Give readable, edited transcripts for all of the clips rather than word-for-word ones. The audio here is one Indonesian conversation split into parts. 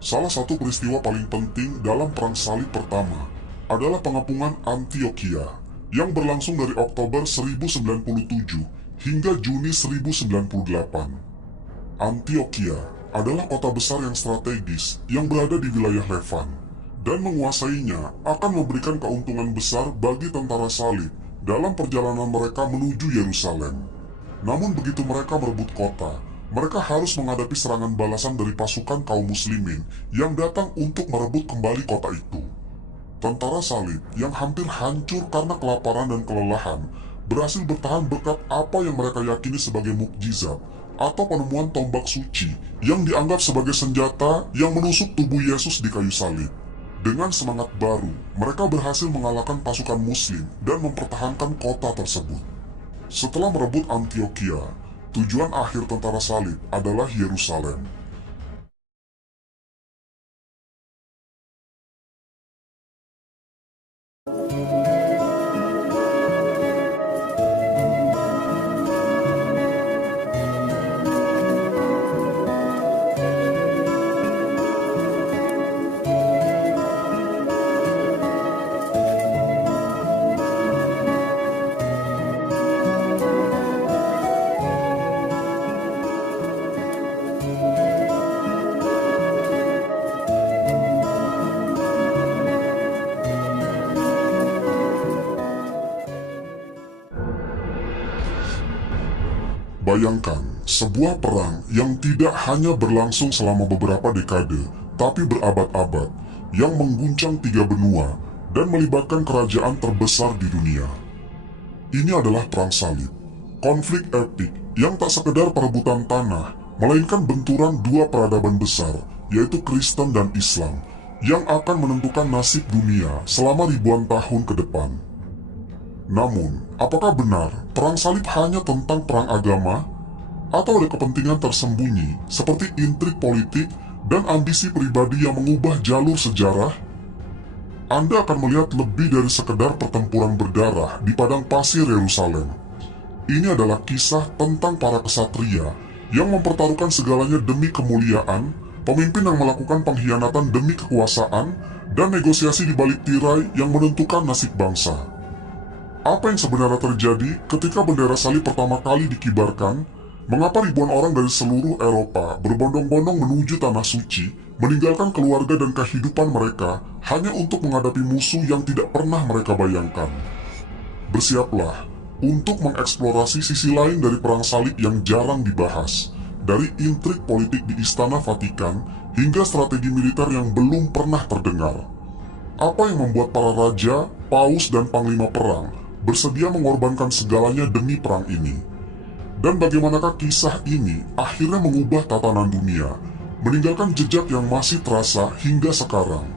Salah satu peristiwa paling penting dalam Perang Salib pertama adalah pengepungan Antioquia yang berlangsung dari Oktober 1097 hingga Juni 1098. Antioquia adalah kota besar yang strategis yang berada di wilayah Levan, dan menguasainya akan memberikan keuntungan besar bagi tentara salib dalam perjalanan mereka menuju Yerusalem. Namun begitu mereka merebut kota, mereka harus menghadapi serangan balasan dari pasukan kaum muslimin yang datang untuk merebut kembali kota itu. Tentara salib yang hampir hancur karena kelaparan dan kelelahan berhasil bertahan berkat apa yang mereka yakini sebagai mukjizat atau penemuan tombak suci yang dianggap sebagai senjata yang menusuk tubuh Yesus di kayu salib. Dengan semangat baru, mereka berhasil mengalahkan pasukan muslim dan mempertahankan kota tersebut. Setelah merebut Antioquia, tujuan akhir tentara salib adalah Yerusalem. Bayangkan, sebuah perang yang tidak hanya berlangsung selama beberapa dekade, tapi berabad-abad, yang mengguncang 3 benua dan melibatkan kerajaan terbesar di dunia. Ini adalah Perang Salib, konflik epik yang tak sekedar perebutan tanah, melainkan benturan dua peradaban besar, yaitu Kristen dan Islam, yang akan menentukan nasib dunia selama ribuan tahun ke depan. Namun, apakah benar Perang Salib hanya tentang perang agama? Atau ada kepentingan tersembunyi seperti intrik politik dan ambisi pribadi yang mengubah jalur sejarah? Anda akan melihat lebih dari sekedar pertempuran berdarah di padang pasir Yerusalem. Ini adalah kisah tentang para kesatria yang mempertaruhkan segalanya demi kemuliaan, pemimpin yang melakukan pengkhianatan demi kekuasaan, dan negosiasi di balik tirai yang menentukan nasib bangsa. Apa yang sebenarnya terjadi ketika bendera salib pertama kali dikibarkan? Mengapa ribuan orang dari seluruh Eropa berbondong-bondong menuju Tanah Suci, meninggalkan keluarga dan kehidupan mereka hanya untuk menghadapi musuh yang tidak pernah mereka bayangkan? Bersiaplah untuk mengeksplorasi sisi lain dari Perang Salib yang jarang dibahas, dari intrik politik di Istana Vatikan hingga strategi militer yang belum pernah terdengar. Apa yang membuat para raja, paus, dan panglima perang bersedia mengorbankan segalanya demi perang ini? Dan bagaimanakah kisah ini akhirnya mengubah tatanan dunia, meninggalkan jejak yang masih terasa hingga sekarang?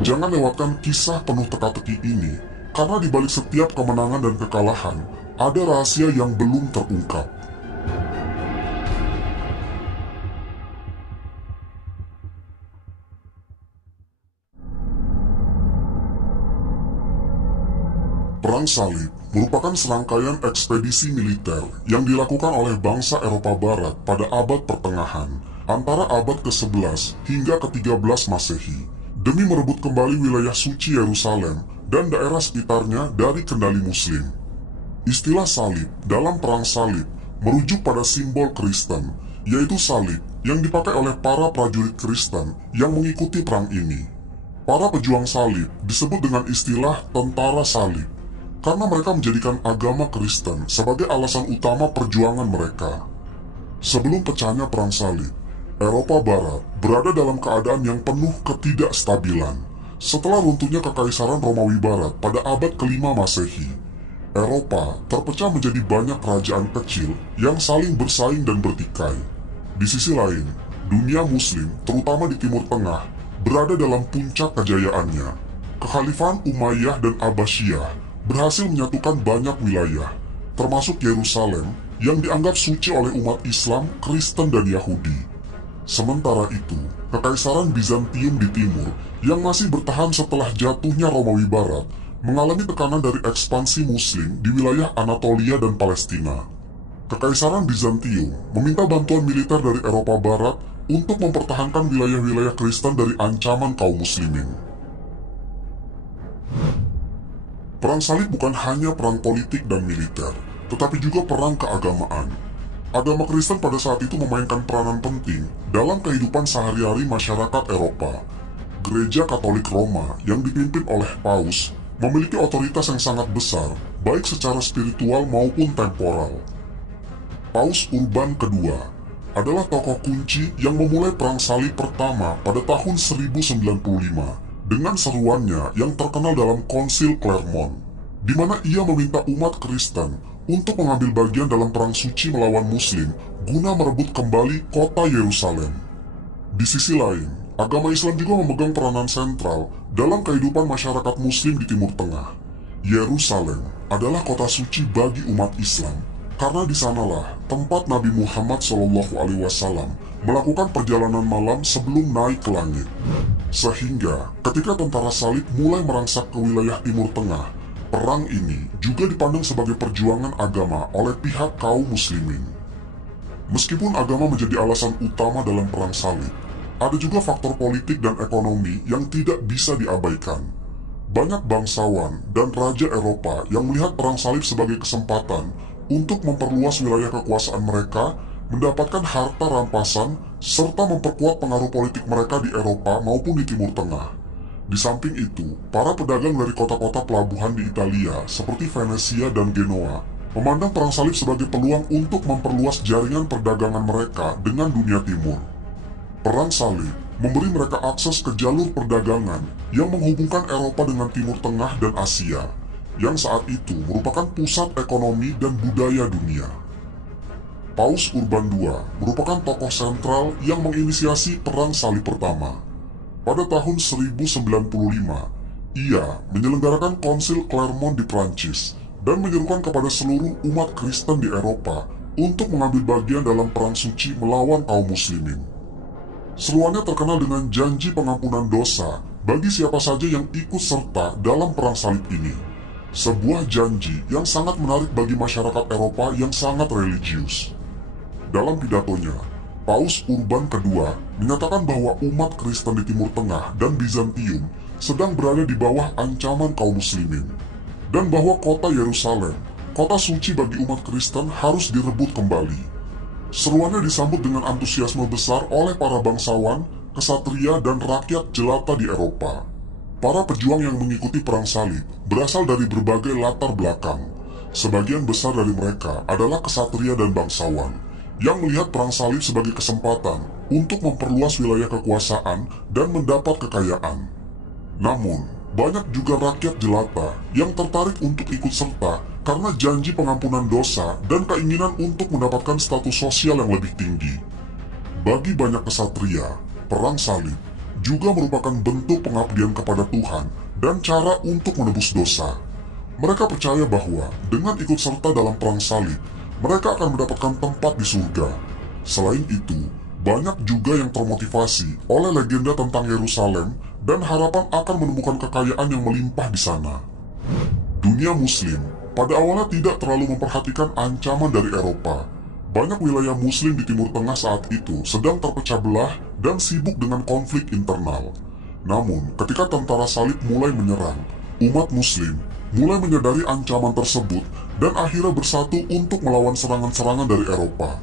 Jangan lewatkan kisah penuh teka-teki ini, karena di balik setiap kemenangan dan kekalahan, ada rahasia yang belum terungkap. Perang Salib merupakan serangkaian ekspedisi militer yang dilakukan oleh bangsa Eropa Barat pada abad pertengahan, antara abad ke-11 hingga ke-13 Masehi, demi merebut kembali wilayah suci Yerusalem dan daerah sekitarnya dari kendali Muslim. Istilah salib dalam Perang Salib merujuk pada simbol Kristen, yaitu salib yang dipakai oleh para prajurit Kristen yang mengikuti perang ini. Para pejuang salib disebut dengan istilah tentara salib, karena mereka menjadikan agama Kristen sebagai alasan utama perjuangan mereka. Sebelum pecahnya Perang Salib, Eropa Barat berada dalam keadaan yang penuh ketidakstabilan. Setelah runtuhnya Kekaisaran Romawi Barat pada abad ke-5 Masehi, Eropa terpecah menjadi banyak kerajaan kecil yang saling bersaing dan bertikai. Di sisi lain, dunia Muslim, terutama di Timur Tengah, berada dalam puncak kejayaannya. Kekhalifahan Umayyah dan Abbasiyah berhasil menyatukan banyak wilayah, termasuk Yerusalem yang dianggap suci oleh umat Islam, Kristen, dan Yahudi. Sementara itu, Kekaisaran Bizantium di timur yang masih bertahan setelah jatuhnya Romawi Barat mengalami tekanan dari ekspansi Muslim di wilayah Anatolia dan Palestina. Kekaisaran Bizantium meminta bantuan militer dari Eropa Barat untuk mempertahankan wilayah-wilayah Kristen dari ancaman kaum muslimin. Perang salib bukan hanya perang politik dan militer, tetapi juga perang keagamaan. Agama Kristen pada saat itu memainkan peranan penting dalam kehidupan sehari-hari masyarakat Eropa. Gereja Katolik Roma yang dipimpin oleh Paus memiliki otoritas yang sangat besar, baik secara spiritual maupun temporal. Paus Urban II adalah tokoh kunci yang memulai perang salib pertama pada tahun 1095 dengan seruannya yang terkenal dalam Konsil Clermont, di mana ia meminta umat Kristen untuk mengambil bagian dalam perang suci melawan Muslim guna merebut kembali kota Yerusalem. Di sisi lain, agama Islam juga memegang peranan sentral dalam kehidupan masyarakat Muslim di Timur Tengah. Yerusalem adalah kota suci bagi umat Islam, karena di sanalah tempat Nabi Muhammad SAW melakukan perjalanan malam sebelum naik ke langit. Sehingga ketika tentara salib mulai merangsak ke wilayah Timur Tengah, perang ini juga dipandang sebagai perjuangan agama oleh pihak kaum muslimin. Meskipun agama menjadi alasan utama dalam perang salib, ada juga faktor politik dan ekonomi yang tidak bisa diabaikan. Banyak bangsawan dan raja Eropa yang melihat perang salib sebagai kesempatan untuk memperluas wilayah kekuasaan mereka, mendapatkan harta rampasan, serta memperkuat pengaruh politik mereka di Eropa maupun di Timur Tengah. Di samping itu, para pedagang dari kota-kota pelabuhan di Italia seperti Venesia dan Genoa memandang perang salib sebagai peluang untuk memperluas jaringan perdagangan mereka dengan dunia timur. Perang salib memberi mereka akses ke jalur perdagangan yang menghubungkan Eropa dengan Timur Tengah dan Asia, yang saat itu merupakan pusat ekonomi dan budaya dunia. Paus Urban II merupakan tokoh sentral yang menginisiasi Perang Salib pertama. Pada tahun 1095, ia menyelenggarakan Konsil Clermont di Prancis dan menyerukan kepada seluruh umat Kristen di Eropa untuk mengambil bagian dalam perang suci melawan kaum muslimin. Seruannya terkenal dengan janji pengampunan dosa bagi siapa saja yang ikut serta dalam perang salib ini. Sebuah janji yang sangat menarik bagi masyarakat Eropa yang sangat religius. Dalam pidatonya, Paus Urban II menyatakan bahwa umat Kristen di Timur Tengah dan Bizantium sedang berada di bawah ancaman kaum muslimin, dan bahwa kota Yerusalem, kota suci bagi umat Kristen, harus direbut kembali. Seruannya disambut dengan antusiasme besar oleh para bangsawan, kesatria, dan rakyat jelata di Eropa. Para pejuang yang mengikuti perang salib berasal dari berbagai latar belakang. Sebagian besar dari mereka adalah kesatria dan bangsawan yang melihat perang salib sebagai kesempatan untuk memperluas wilayah kekuasaan dan mendapat kekayaan. Namun, banyak juga rakyat jelata yang tertarik untuk ikut serta karena janji pengampunan dosa dan keinginan untuk mendapatkan status sosial yang lebih tinggi. Bagi banyak kesatria, perang salib juga merupakan bentuk pengabdian kepada Tuhan dan cara untuk menebus dosa. Mereka percaya bahwa dengan ikut serta dalam perang salib, mereka akan mendapatkan tempat di surga. Selain itu, banyak juga yang termotivasi oleh legenda tentang Yerusalem dan harapan akan menemukan kekayaan yang melimpah di sana. Dunia Muslim pada awalnya tidak terlalu memperhatikan ancaman dari Eropa. Banyak wilayah Muslim di Timur Tengah saat itu sedang terpecah belah dan sibuk dengan konflik internal. Namun, ketika tentara salib mulai menyerang, umat Muslim mulai menyadari ancaman tersebut dan akhirnya bersatu untuk melawan serangan-serangan dari Eropa.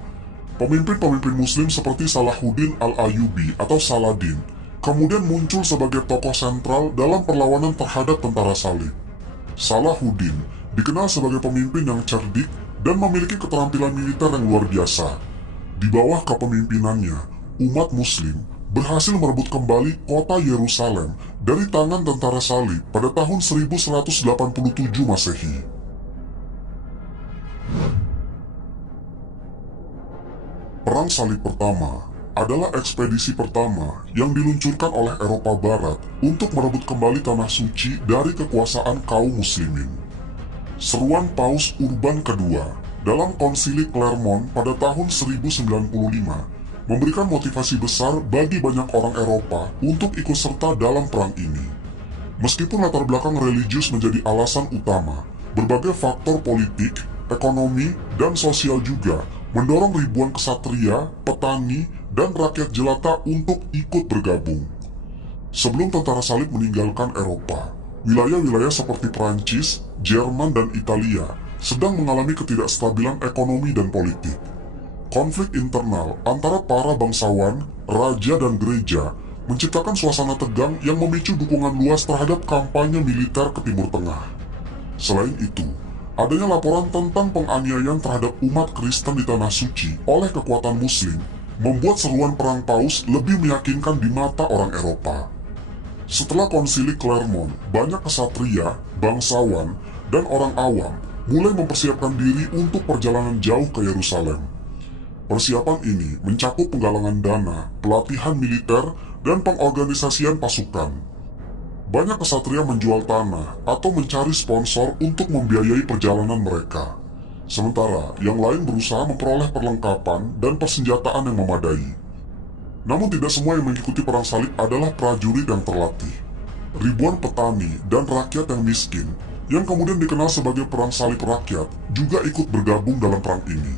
Pemimpin-pemimpin Muslim seperti Salahuddin Al-Ayyubi atau Saladin kemudian muncul sebagai tokoh sentral dalam perlawanan terhadap tentara salib. Salahuddin dikenal sebagai pemimpin yang cerdik dan memiliki keterampilan militer yang luar biasa. Di bawah kepemimpinannya, umat Muslim berhasil merebut kembali kota Yerusalem dari tangan tentara salib pada tahun 1187 Masehi. Perang Salib Pertama adalah ekspedisi pertama yang diluncurkan oleh Eropa Barat untuk merebut kembali tanah suci dari kekuasaan kaum muslimin. Seruan Paus Urban II dalam Konsili Clermont pada tahun 1095 memberikan motivasi besar bagi banyak orang Eropa untuk ikut serta dalam perang ini. Meskipun latar belakang religius menjadi alasan utama, berbagai faktor politik, ekonomi, dan sosial juga mendorong ribuan kesatria, petani, dan rakyat jelata untuk ikut bergabung. Sebelum tentara salib meninggalkan Eropa, wilayah-wilayah seperti Prancis, Jerman, dan Italia sedang mengalami ketidakstabilan ekonomi dan politik. Konflik internal antara para bangsawan, raja, dan gereja menciptakan suasana tegang yang memicu dukungan luas terhadap kampanye militer ke Timur Tengah. Selain itu, adanya laporan tentang penganiayaan terhadap umat Kristen di Tanah Suci oleh kekuatan Muslim membuat seruan perang Paus lebih meyakinkan di mata orang Eropa. Setelah konsili Clermont, banyak kesatria, bangsawan, dan orang awam mulai mempersiapkan diri untuk perjalanan jauh ke Yerusalem. Persiapan ini mencakup penggalangan dana, pelatihan militer, dan pengorganisasian pasukan. Banyak kesatria menjual tanah atau mencari sponsor untuk membiayai perjalanan mereka. Sementara yang lain berusaha memperoleh perlengkapan dan persenjataan yang memadai. Namun tidak semua yang mengikuti perang salib adalah prajurit yang terlatih. Ribuan petani dan rakyat yang miskin, yang kemudian dikenal sebagai perang salib rakyat, juga ikut bergabung dalam perang ini.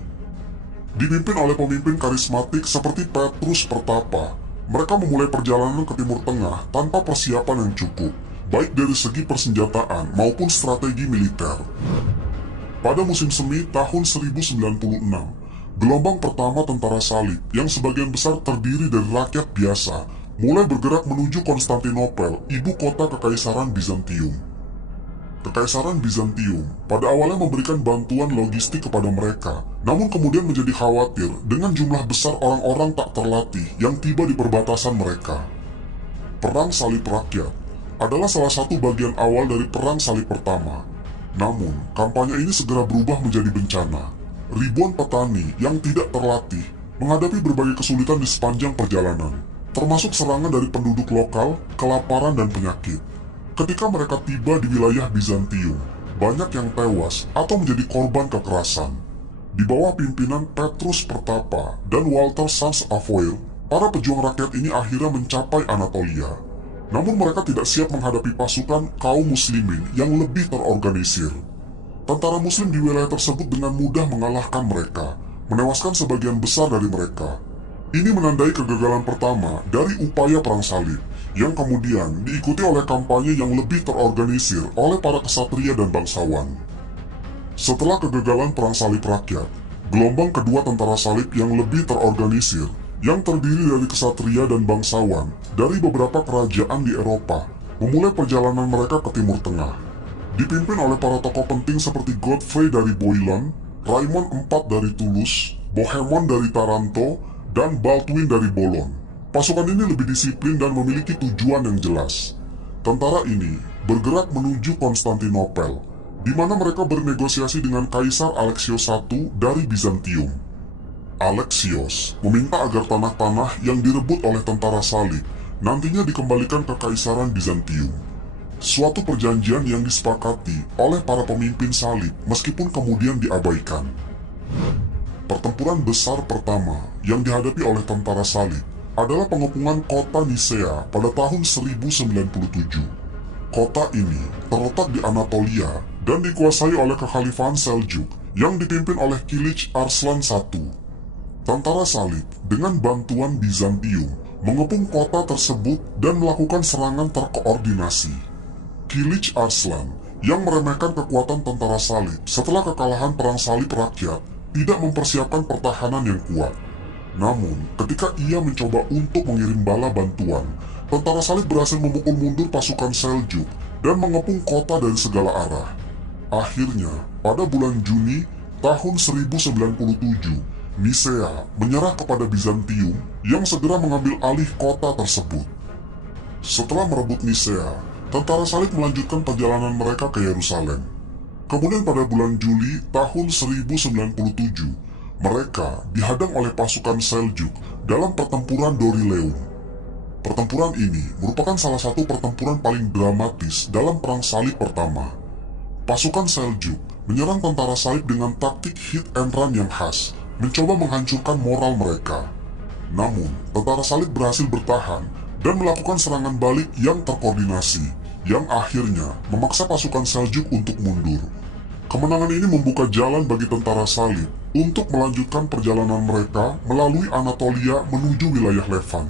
Dipimpin oleh pemimpin karismatik seperti Petrus Pertapa, mereka memulai perjalanan ke Timur Tengah tanpa persiapan yang cukup, baik dari segi persenjataan maupun strategi militer. Pada musim semi tahun 1096, gelombang pertama tentara salib yang sebagian besar terdiri dari rakyat biasa mulai bergerak menuju Konstantinopel, ibu kota Kekaisaran Bizantium. Kekaisaran Bizantium pada awalnya memberikan bantuan logistik kepada mereka, namun kemudian menjadi khawatir dengan jumlah besar orang-orang tak terlatih yang tiba di perbatasan mereka. Perang Salib Rakyat adalah salah satu bagian awal dari Perang Salib Pertama. Namun, kampanye ini segera berubah menjadi bencana. Ribuan petani yang tidak terlatih menghadapi berbagai kesulitan di sepanjang perjalanan, termasuk serangan dari penduduk lokal, kelaparan, dan penyakit. Ketika mereka tiba di wilayah Bizantium, banyak yang tewas atau menjadi korban kekerasan. Di bawah pimpinan Petrus Pertapa dan Walter Sans Avoyr, para pejuang rakyat ini akhirnya mencapai Anatolia. Namun mereka tidak siap menghadapi pasukan kaum muslimin yang lebih terorganisir. Tentara Muslim di wilayah tersebut dengan mudah mengalahkan mereka, menewaskan sebagian besar dari mereka. Ini menandai kegagalan pertama dari upaya perang salib, yang kemudian diikuti oleh kampanye yang lebih terorganisir oleh para kesatria dan bangsawan. Setelah kegagalan perang salib rakyat, gelombang kedua tentara salib yang lebih terorganisir, yang terdiri dari kesatria dan bangsawan dari beberapa kerajaan di Eropa, memulai perjalanan mereka ke Timur Tengah. Dipimpin oleh para tokoh penting seperti Godfrey dari Bouillon, Raymond IV dari Toulouse, Bohemond dari Taranto, dan Baldwin dari Boulogne. Pasukan ini lebih disiplin dan memiliki tujuan yang jelas. Tentara ini bergerak menuju Konstantinopel, di mana mereka bernegosiasi dengan Kaisar Alexios I dari Bizantium. Alexios meminta agar tanah-tanah yang direbut oleh tentara salib nantinya dikembalikan ke Kaisaran Bizantium. Suatu perjanjian yang disepakati oleh para pemimpin salib meskipun kemudian diabaikan. Pertempuran besar pertama yang dihadapi oleh tentara salib adalah pengepungan kota Nisea pada tahun 1097. Kota ini terletak di Anatolia dan dikuasai oleh Kekhalifahan Seljuk yang dipimpin oleh Kilich Arslan I. Tentara salib dengan bantuan Bizantium mengepung kota tersebut dan melakukan serangan terkoordinasi. Kilich Arslan yang meremehkan kekuatan tentara salib setelah kekalahan perang salib rakyat tidak mempersiapkan pertahanan yang kuat. Namun, ketika ia mencoba untuk mengirim bala bantuan, tentara salib berhasil memukul mundur pasukan Seljuk dan mengepung kota dari segala arah. Akhirnya, pada bulan Juni tahun 1097, Nisea menyerah kepada Bizantium yang segera mengambil alih kota tersebut. Setelah merebut Nisea, tentara salib melanjutkan perjalanan mereka ke Yerusalem. Kemudian pada bulan Juli tahun 1097, mereka dihadang oleh pasukan Seljuk dalam pertempuran Dorileum. Pertempuran ini merupakan salah satu pertempuran paling dramatis dalam Perang Salib Pertama. Pasukan Seljuk menyerang tentara salib dengan taktik hit and run yang khas, mencoba menghancurkan moral mereka. Namun, tentara salib berhasil bertahan dan melakukan serangan balik yang terkoordinasi, yang akhirnya memaksa pasukan Seljuk untuk mundur. Kemenangan ini membuka jalan bagi tentara salib untuk melanjutkan perjalanan mereka melalui Anatolia menuju wilayah Levant.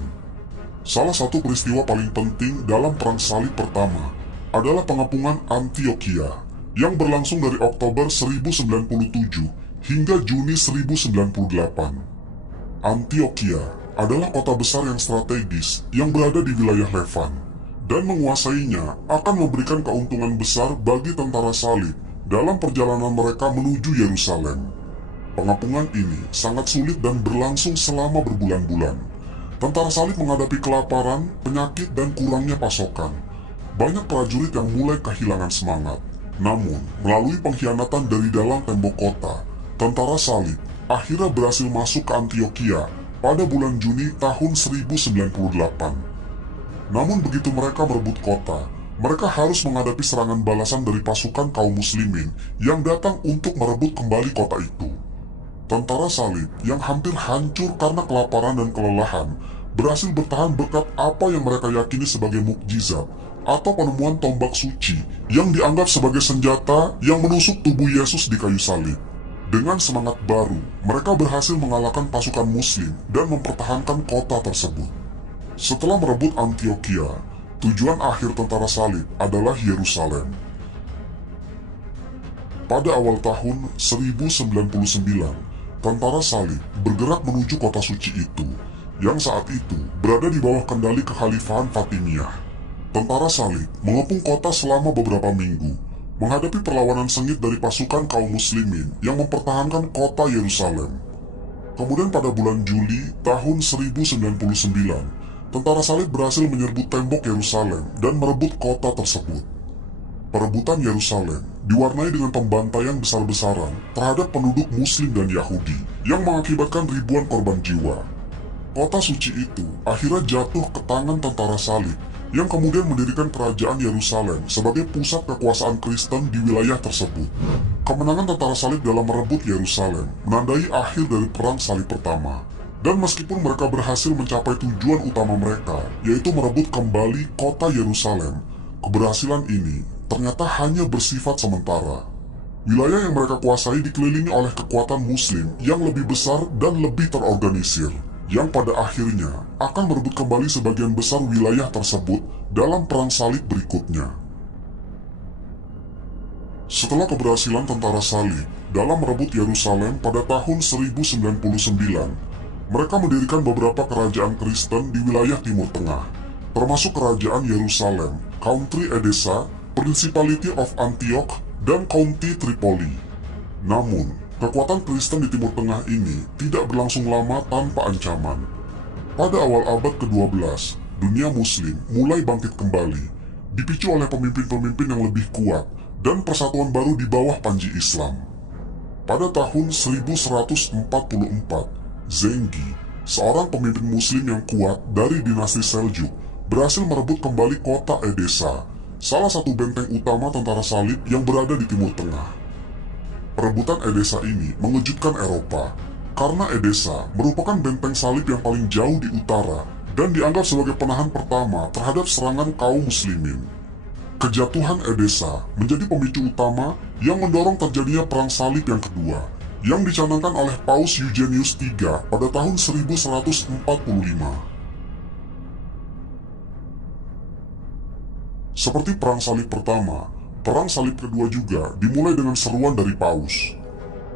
Salah satu peristiwa paling penting dalam Perang Salib pertama adalah pengepungan Antioquia yang berlangsung dari Oktober 1097 hingga Juni 1098. Antioquia adalah kota besar yang strategis yang berada di wilayah Levant, dan menguasainya akan memberikan keuntungan besar bagi tentara salib dalam perjalanan mereka menuju Yerusalem. Pengepungan ini sangat sulit dan berlangsung selama berbulan-bulan. Tentara salib menghadapi kelaparan, penyakit, dan kurangnya pasokan. Banyak prajurit yang mulai kehilangan semangat. Namun, melalui pengkhianatan dari dalam tembok kota, tentara salib akhirnya berhasil masuk ke Antioquia pada bulan Juni tahun 1098. Namun begitu mereka merebut kota, mereka harus menghadapi serangan balasan dari pasukan kaum muslimin yang datang untuk merebut kembali kota itu. Tentara salib yang hampir hancur karena kelaparan dan kelelahan berhasil bertahan berkat apa yang mereka yakini sebagai mukjizat atau penemuan tombak suci yang dianggap sebagai senjata yang menusuk tubuh Yesus di kayu salib. Dengan semangat baru, mereka berhasil mengalahkan pasukan muslim dan mempertahankan kota tersebut. Setelah merebut Antioquia, tujuan akhir tentara salib adalah Yerusalem. Pada awal tahun 1099, tentara salib bergerak menuju kota suci itu, yang saat itu berada di bawah kendali kekhalifahan Fatimiyah. Tentara salib mengepung kota selama beberapa minggu, menghadapi perlawanan sengit dari pasukan kaum muslimin yang mempertahankan kota Yerusalem. Kemudian pada bulan Juli tahun 1099, tentara salib berhasil menyerbu tembok Yerusalem dan merebut kota tersebut. Perebutan Yerusalem diwarnai dengan pembantaian besar-besaran terhadap penduduk Muslim dan Yahudi yang mengakibatkan ribuan korban jiwa. Kota suci itu akhirnya jatuh ke tangan tentara salib yang kemudian mendirikan kerajaan Yerusalem sebagai pusat kekuasaan Kristen di wilayah tersebut. Kemenangan tentara salib dalam merebut Yerusalem menandai akhir dari Perang Salib pertama. Dan meskipun mereka berhasil mencapai tujuan utama mereka, yaitu merebut kembali kota Yerusalem, keberhasilan ini ternyata hanya bersifat sementara. Wilayah yang mereka kuasai dikelilingi oleh kekuatan muslim yang lebih besar dan lebih terorganisir, yang pada akhirnya akan merebut kembali sebagian besar wilayah tersebut dalam Perang Salib berikutnya. Setelah keberhasilan tentara salib dalam merebut Yerusalem pada tahun 1099, mereka mendirikan beberapa kerajaan Kristen di wilayah Timur Tengah, termasuk kerajaan Yerusalem, Country Edessa, Principality of Antioch, dan County Tripoli. Namun, kekuatan Kristen di Timur Tengah ini tidak berlangsung lama tanpa ancaman. Pada awal abad ke-12, dunia Muslim mulai bangkit kembali, dipicu oleh pemimpin-pemimpin yang lebih kuat dan persatuan baru di bawah panji Islam. Pada tahun 1144, Zengi, seorang pemimpin muslim yang kuat dari dinasti Seljuk, berhasil merebut kembali kota Edessa, salah satu benteng utama tentara salib yang berada di Timur Tengah. Perebutan Edessa ini mengejutkan Eropa, karena Edessa merupakan benteng salib yang paling jauh di utara dan dianggap sebagai penahan pertama terhadap serangan kaum muslimin. Kejatuhan Edessa menjadi pemicu utama yang mendorong terjadinya Perang Salib yang kedua, yang dicanangkan oleh Paus Eugenius III pada tahun 1145. Seperti Perang Salib pertama, Perang Salib kedua juga dimulai dengan seruan dari Paus.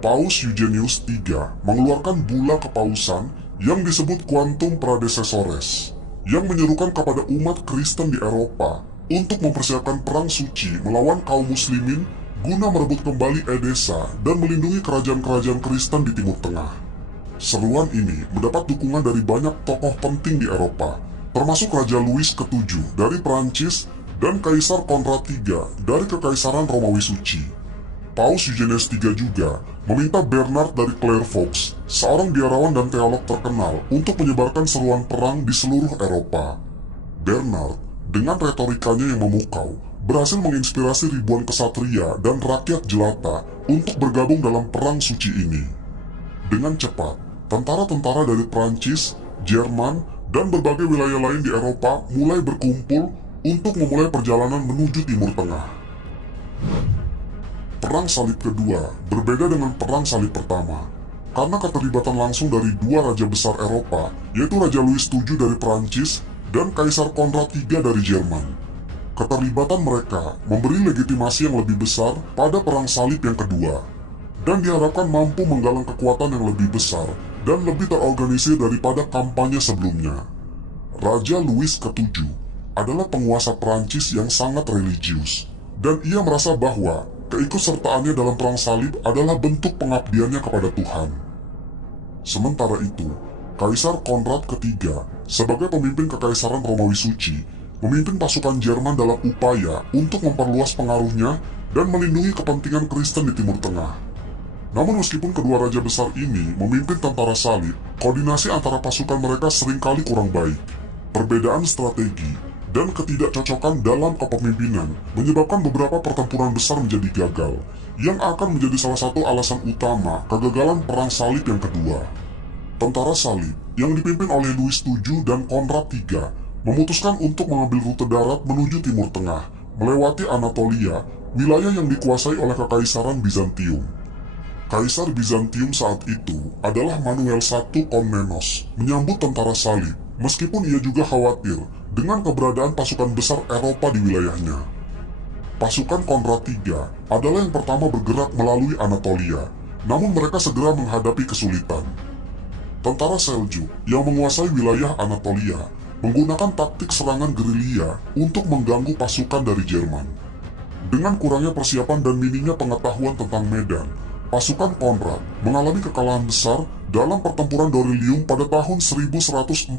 Paus Eugenius III mengeluarkan bula kepausan yang disebut Quantum Predecessores, yang menyerukan kepada umat Kristen di Eropa untuk mempersiapkan perang suci melawan kaum muslimin guna merebut kembali Edessa dan melindungi kerajaan-kerajaan Kristen di Timur Tengah. Seruan ini mendapat dukungan dari banyak tokoh penting di Eropa, termasuk Raja Louis ke-7 dari Prancis dan Kaisar Konrad III dari Kekaisaran Romawi Suci. Paus Eugenius III juga meminta Bernard dari Clairvaux, seorang biarawan dan teolog terkenal, untuk menyebarkan seruan perang di seluruh Eropa. Bernard, dengan retorikanya yang memukau, berhasil menginspirasi ribuan kesatria dan rakyat jelata untuk bergabung dalam perang suci ini. Dengan cepat, tentara-tentara dari Prancis, Jerman, dan berbagai wilayah lain di Eropa mulai berkumpul untuk memulai perjalanan menuju Timur Tengah. Perang Salib Kedua berbeda dengan Perang Salib Pertama, karena keterlibatan langsung dari dua raja besar Eropa, yaitu Raja Louis VII dari Perancis dan Kaisar Konrad III dari Jerman. Keterlibatan mereka memberi legitimasi yang lebih besar pada Perang Salib yang kedua, dan diharapkan mampu menggalang kekuatan yang lebih besar dan lebih terorganisir daripada kampanye sebelumnya. Raja Louis VII adalah penguasa Perancis yang sangat religius, dan ia merasa bahwa keikutsertaannya dalam Perang Salib adalah bentuk pengabdiannya kepada Tuhan. Sementara itu, Kaisar Konrad III sebagai pemimpin Kekaisaran Romawi Suci memimpin pasukan Jerman dalam upaya untuk memperluas pengaruhnya dan melindungi kepentingan Kristen di Timur Tengah. Namun meskipun kedua raja besar ini memimpin tentara salib, koordinasi antara pasukan mereka seringkali kurang baik. Perbedaan strategi dan ketidakcocokan dalam kepemimpinan menyebabkan beberapa pertempuran besar menjadi gagal, yang akan menjadi salah satu alasan utama kegagalan Perang Salib yang kedua. Tentara salib yang dipimpin oleh Louis VII dan Konrad III memutuskan untuk mengambil rute darat menuju Timur Tengah, melewati Anatolia, wilayah yang dikuasai oleh Kekaisaran Bizantium. Kaisar Bizantium saat itu adalah Manuel I Komnenos, menyambut tentara salib, meskipun ia juga khawatir dengan keberadaan pasukan besar Eropa di wilayahnya. Pasukan Konrad III adalah yang pertama bergerak melalui Anatolia, namun mereka segera menghadapi kesulitan. Tentara Seljuk yang menguasai wilayah Anatolia menggunakan taktik serangan gerilya untuk mengganggu pasukan dari Jerman. Dengan kurangnya persiapan dan minimnya pengetahuan tentang medan, pasukan Konrad mengalami kekalahan besar dalam pertempuran Dorylium pada tahun 1147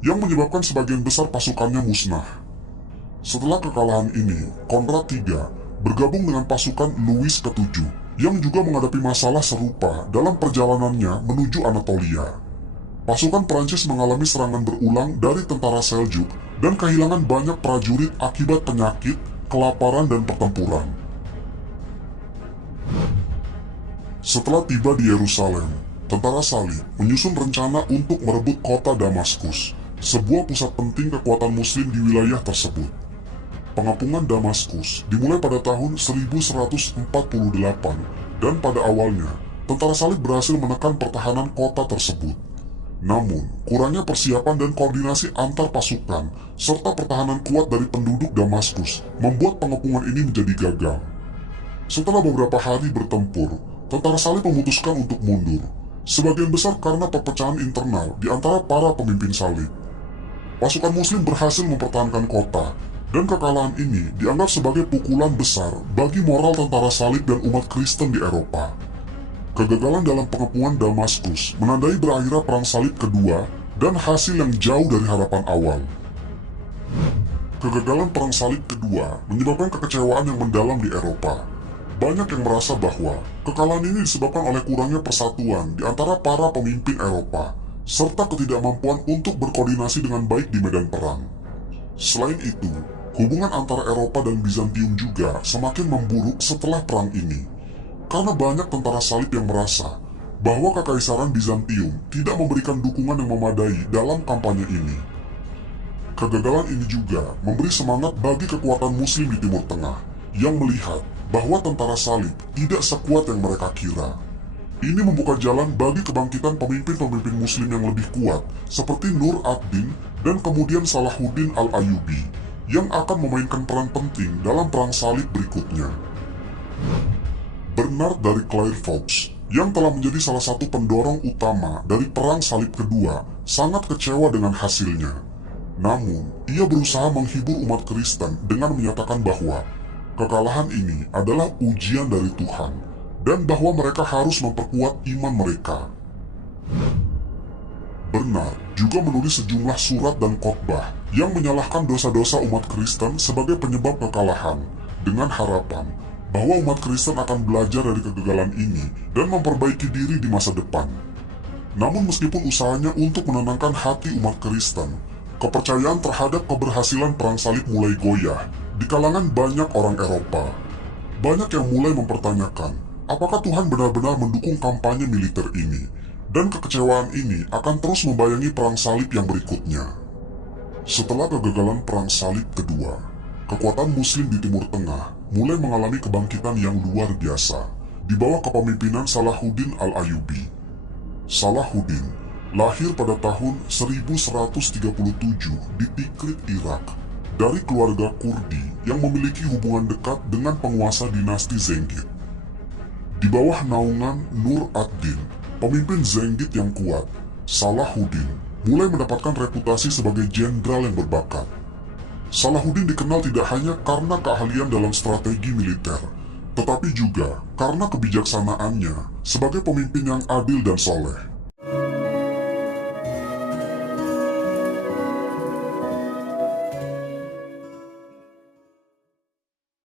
yang menyebabkan sebagian besar pasukannya musnah. Setelah kekalahan ini, Konrad III bergabung dengan pasukan Louis VII yang juga menghadapi masalah serupa dalam perjalanannya menuju Anatolia. Pasukan Prancis mengalami serangan berulang dari tentara Seljuk dan kehilangan banyak prajurit akibat penyakit, kelaparan, dan pertempuran. Setelah tiba di Yerusalem, tentara salib menyusun rencana untuk merebut kota Damaskus, sebuah pusat penting kekuatan muslim di wilayah tersebut. Pengepungan Damaskus dimulai pada tahun 1148 dan pada awalnya, tentara salib berhasil menekan pertahanan kota tersebut. Namun, kurangnya persiapan dan koordinasi antar pasukan serta pertahanan kuat dari penduduk Damaskus membuat pengepungan ini menjadi gagal. Setelah beberapa hari bertempur, tentara salib memutuskan untuk mundur, sebagian besar karena perpecahan internal di antara para pemimpin salib. Pasukan muslim berhasil mempertahankan kota, dan kekalahan ini dianggap sebagai pukulan besar bagi moral tentara salib dan umat Kristen di Eropa. Kegagalan dalam pengepungan Damaskus menandai berakhirnya Perang Salib Kedua dan hasil yang jauh dari harapan awal. Kegagalan Perang Salib Kedua menyebabkan kekecewaan yang mendalam di Eropa. Banyak yang merasa bahwa kekalahan ini disebabkan oleh kurangnya persatuan di antara para pemimpin Eropa, serta ketidakmampuan untuk berkoordinasi dengan baik di medan perang. Selain itu, hubungan antara Eropa dan Bizantium juga semakin memburuk setelah perang ini, karena banyak tentara salib yang merasa bahwa Kekaisaran Bizantium tidak memberikan dukungan yang memadai dalam kampanye ini. Kegagalan ini juga memberi semangat bagi kekuatan muslim di Timur Tengah yang melihat bahwa tentara salib tidak sekuat yang mereka kira. Ini membuka jalan bagi kebangkitan pemimpin-pemimpin muslim yang lebih kuat seperti Nur ad-Din dan kemudian Salahuddin al-Ayyubi yang akan memainkan peran penting dalam Perang Salib berikutnya. Bernard dari Clairvaux yang telah menjadi salah satu pendorong utama dari Perang Salib Kedua sangat kecewa dengan hasilnya. Namun, ia berusaha menghibur umat Kristen dengan menyatakan bahwa kekalahan ini adalah ujian dari Tuhan, dan bahwa mereka harus memperkuat iman mereka. Bernard juga menulis sejumlah surat dan khotbah yang menyalahkan dosa-dosa umat Kristen sebagai penyebab kekalahan, dengan harapan bahwa umat Kristen akan belajar dari kegagalan ini dan memperbaiki diri di masa depan. Namun meskipun usahanya untuk menenangkan hati umat Kristen, kepercayaan terhadap keberhasilan Perang Salib mulai goyah di kalangan banyak orang Eropa. Banyak yang mulai mempertanyakan apakah Tuhan benar-benar mendukung kampanye militer ini, dan kekecewaan ini akan terus membayangi Perang Salib yang berikutnya. Setelah kegagalan Perang Salib Kedua, kekuatan Muslim di Timur Tengah mulai mengalami kebangkitan yang luar biasa di bawah kepemimpinan Salahuddin Al-Ayyubi. Salahuddin lahir pada tahun 1137 di Tikrit, Irak, dari keluarga Kurdi yang memiliki hubungan dekat dengan penguasa dinasti Zenggit. Di bawah naungan Nur ad-Din, pemimpin Zenggit yang kuat, Salahuddin mulai mendapatkan reputasi sebagai jenderal yang berbakat. Salahuddin dikenal tidak hanya karena keahlian dalam strategi militer, tetapi juga karena kebijaksanaannya sebagai pemimpin yang adil dan soleh.